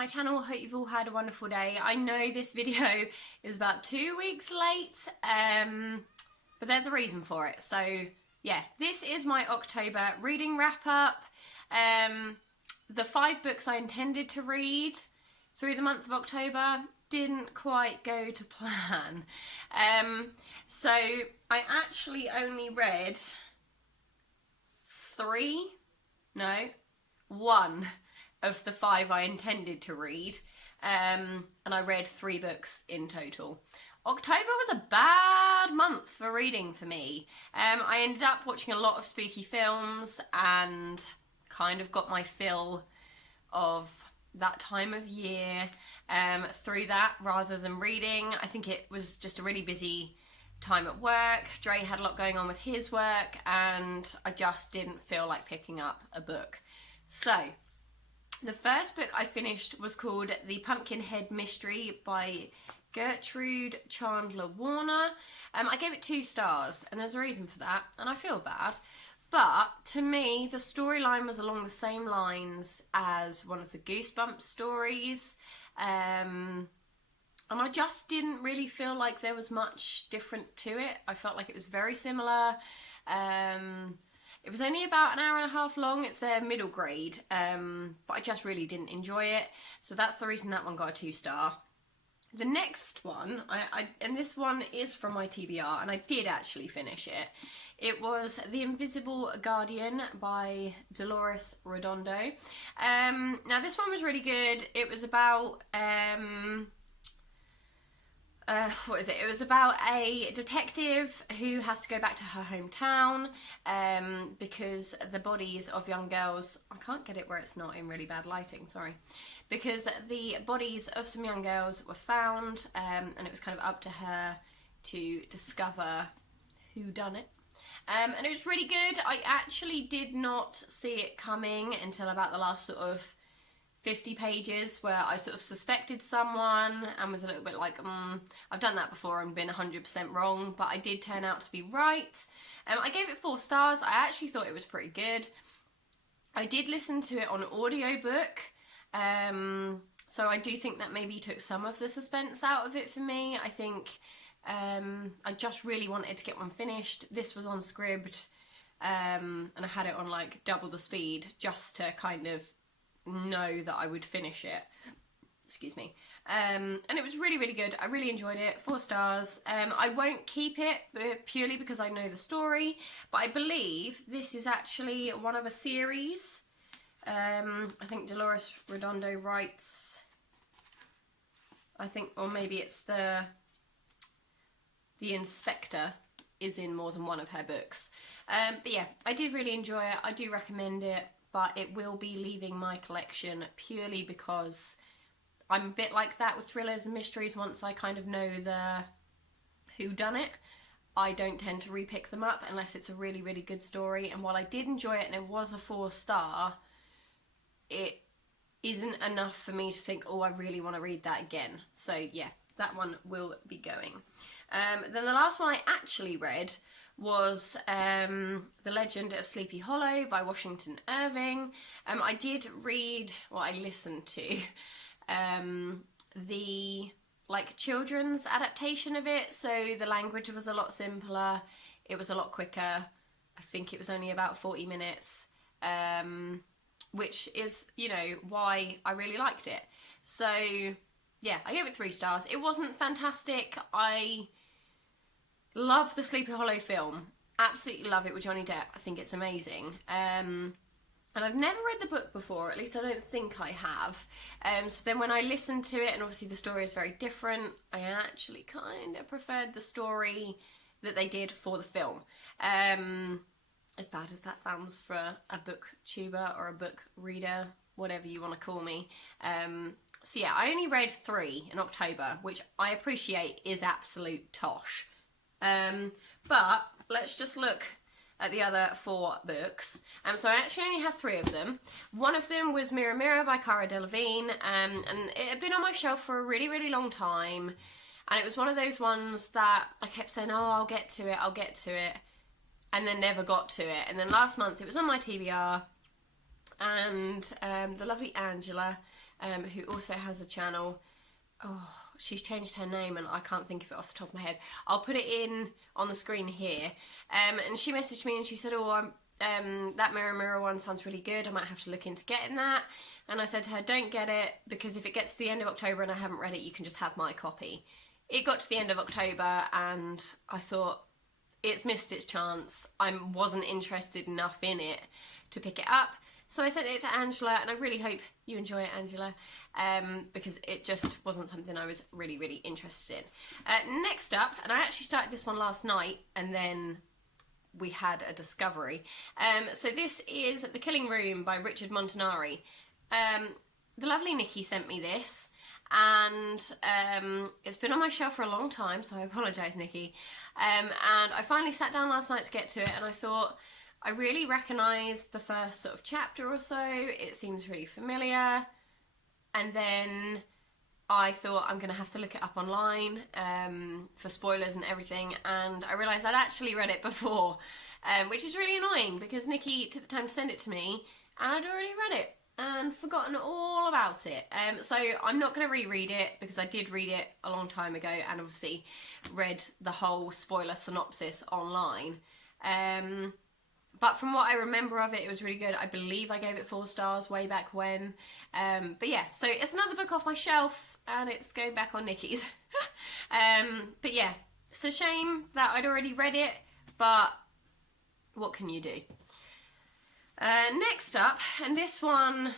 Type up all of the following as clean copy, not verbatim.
my channel. Hope you've all had a wonderful day. I know this video is about 2 weeks late, but there's a reason for it. So yeah, this is my October reading wrap up. The 5 books I intended to read through the month of October didn't quite go to plan. So I actually only read 1 of the 5 I intended to read, and I read 3 books in total. October was a bad month for reading for me. I ended up watching a lot of spooky films and kind of got my fill of that time of year through that rather than reading. I think it was just a really busy time at work. Dre had a lot going on with his work and I just didn't feel like picking up a book. So the first book I finished was called The Pumpkinhead Mystery by Gertrude Chandler Warner. I gave it 2 stars and there's a reason for that and I feel bad. But to me, the storyline was along the same lines as one of the Goosebumps stories. And I just didn't really feel like there was much different to it. I felt like it was very similar. It was only about an hour and a half long. It's a middle grade, but I just really didn't enjoy it. So that's the reason that one got a 2 star. The next one, and this one is from my TBR, and I did actually finish it. It was The Invisible Guardian by Dolores Redondo. Now this one was really good. It was about It was about a detective who has to go back to her hometown because the bodies of young girls, I can't get it where it's not in really bad lighting, sorry, because the bodies of some young girls were found, and it was kind of up to her to discover who done it. And it was really good. I actually did not see it coming until about the last sort of 50 pages where I sort of suspected someone and was a little bit like, I've done that before and been 100% wrong, but I did turn out to be right. I gave it 4 stars. I actually thought it was pretty good. I did listen to it on audiobook, so I do think that maybe took some of the suspense out of it for me. I think I just really wanted to get one finished. This was on Scribd, and I had it on like double the speed just to kind of know that I would finish it. Excuse me. And it was really, really good. I really enjoyed it. 4 stars. I won't keep it purely because I know the story, but I believe this is actually one of a series. I think Dolores Redondo writes, I think, or maybe it's the Inspector is in more than one of her books. But yeah, I did really enjoy it. I do recommend it, but it will be leaving my collection purely because I'm a bit like that with thrillers and mysteries. Once I kind of know the whodunit, I don't tend to repick them up unless it's a really, really good story. And while I did enjoy it and it was a 4 star, it isn't enough for me to think, oh, I really want to read that again. So yeah, that one will be going. Then the last one I actually read was The Legend of Sleepy Hollow by Washington Irving. I did read, well, I listened to the like children's adaptation of it, so the language was a lot simpler, it was a lot quicker. I think it was only about 40 minutes, which is, you know, why I really liked it. So yeah, I gave it 3 stars. It wasn't fantastic. I love the Sleepy Hollow film. Absolutely love it with Johnny Depp. I think it's amazing. And I've never read the book before, at least I don't think I have. So then when I listened to it, and obviously the story is very different, I actually kind of preferred the story that they did for the film. As bad as that sounds for a booktuber or a book reader, whatever you want to call me. So yeah, I only read 3 in October, which I appreciate is absolute tosh. But let's just look at the other 4 books. So I actually only have 3 of them. One of them was Mirror Mirror by Cara Delevingne, and it had been on my shelf for a really, really long time. And it was one of those ones that I kept saying, oh, I'll get to it, and then never got to it. And then last month it was on my TBR, and the lovely Angela who also has a channel. Oh, she's changed her name and I can't think of it off the top of my head. I'll put it in on the screen here. And she messaged me and she said, oh, that Mirror Mirror one sounds really good. I might have to look into getting that. And I said to her, don't get it, because if it gets to the end of October and I haven't read it, you can just have my copy. It got to the end of October and I thought, it's missed its chance. I wasn't interested enough in it to pick it up. So I sent it to Angela, and I really hope you enjoy it, Angela, because it just wasn't something I was really, really interested in. Next up, and I actually started this one last night, and then we had a discovery. So this is The Killing Room by Richard Montanari. The lovely Nikki sent me this, and it's been on my shelf for a long time, so I apologise, Nikki. And I finally sat down last night to get to it, and I thought, I really recognise the first sort of chapter or so. It seems really familiar. And then I thought I'm going to have to look it up online for spoilers and everything. And I realised I'd actually read it before, which is really annoying because Nikki took the time to send it to me and I'd already read it and forgotten all about it. So I'm not going to reread it because I did read it a long time ago and obviously read the whole spoiler synopsis online. But from what I remember of it, it was really good. I believe I gave it 4 stars way back when. But yeah, so it's another book off my shelf and it's going back on Nikki's. But yeah, it's a shame that I'd already read it, but what can you do? Next up, and this one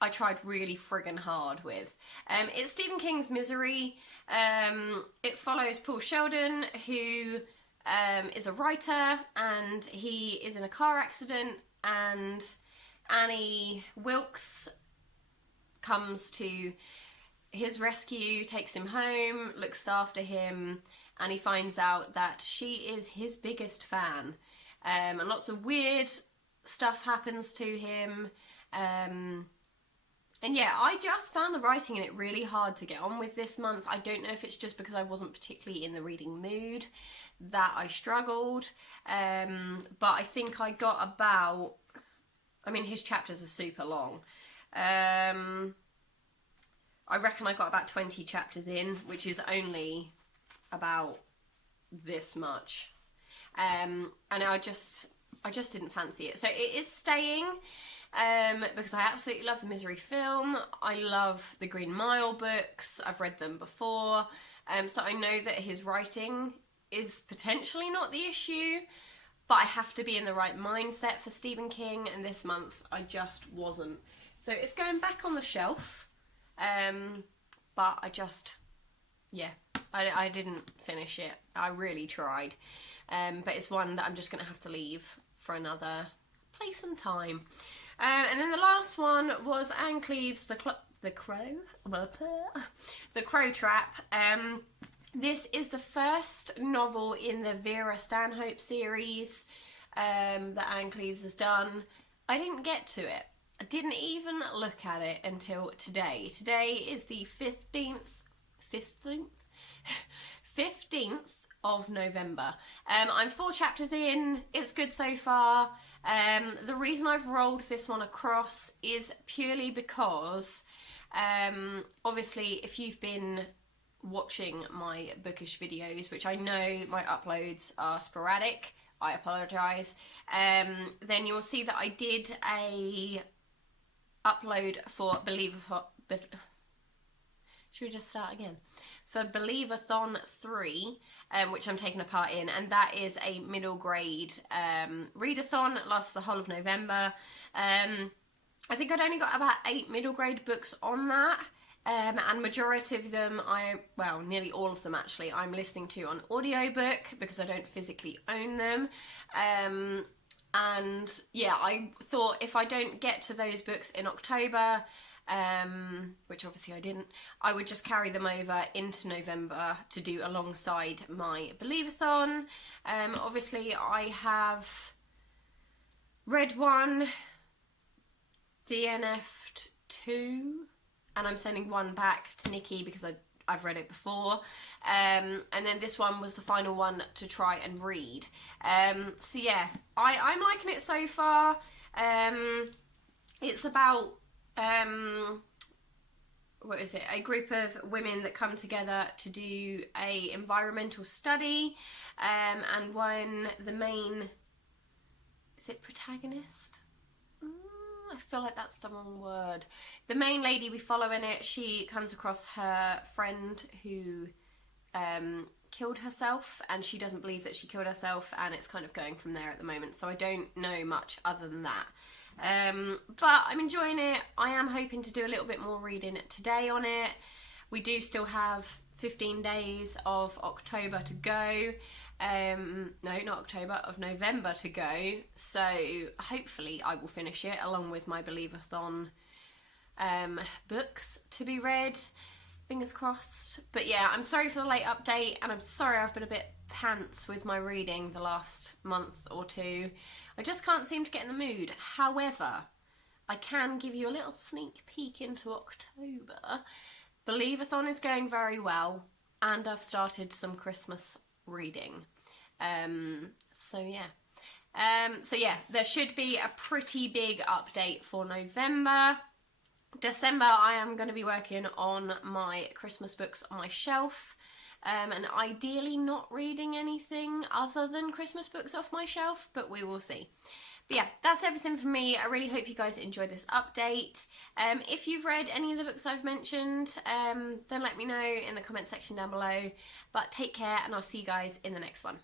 I tried really friggin' hard with. It's Stephen King's Misery. It follows Paul Sheldon, who is a writer, and he is in a car accident, and Annie Wilkes comes to his rescue, takes him home, looks after him, and he finds out that she is his biggest fan. And lots of weird stuff happens to him. And yeah, I just found the writing in it really hard to get on with this month. I don't know if it's just because I wasn't particularly in the reading mood that I struggled, but I think I got about, I mean, his chapters are super long. I reckon I got about 20 chapters in, which is only about this much, and I just didn't fancy it. So it is staying, because I absolutely love the Misery film. I love the Green Mile books. I've read them before, so I know that his writing is potentially not the issue, but I have to be in the right mindset for Stephen King, and this month I just wasn't. So it's going back on the shelf, but I just, yeah, I didn't finish it. I really tried, but it's one that I'm just going to have to leave for another place and time. And then the last one was Anne Cleeve's The Crow Trap. This is the first novel in the Vera Stanhope series that Anne Cleeves has done. I didn't get to it. I didn't even look at it until today. Today is the 15th of November. I'm 4 chapters in. It's good so far. The reason I've rolled this one across is purely because, obviously, if you've been watching my bookish videos, which I know my uploads are sporadic, I apologise, then you'll see that I did a upload for should we just start again? For Believathon 3, which I'm taking a part in, and that is a middle grade readathon. It lasts for the whole of November. I think I'd only got about 8 middle grade books on that. And majority of them, nearly all of them actually, I'm listening to on audiobook because I don't physically own them. And yeah, I thought if I don't get to those books in October, which obviously I didn't, I would just carry them over into November to do alongside my Believathon. Obviously I have read one, DNF'd 2, and I'm sending one back to Nikki because I've read it before, and then this one was the final one to try and read. So yeah, I'm liking it so far. It's about what is it? A group of women that come together to do a environmental study, and when the main, is it protagonist? I feel like that's the wrong word. The main lady we follow in it, she comes across her friend who killed herself, and she doesn't believe that she killed herself, and it's kind of going from there at the moment. So I don't know much other than that. But I'm enjoying it. I am hoping to do a little bit more reading today on it. We do still have 15 days of October to go. No, not October, of November to go. So hopefully I will finish it along with my Believathon books to be read. Fingers crossed. But yeah, I'm sorry for the late update, and I'm sorry I've been a bit pants with my reading the last month or two. I just can't seem to get in the mood. However, I can give you a little sneak peek into October. Believathon is going very well, and I've started some Christmas reading. So yeah, there should be a pretty big update for November. December, I am going to be working on my Christmas books on my shelf, and ideally not reading anything other than Christmas books off my shelf, but we will see. But yeah, that's everything from me. I really hope you guys enjoyed this update. If you've read any of the books I've mentioned, then let me know in the comment section down below. But take care, and I'll see you guys in the next one.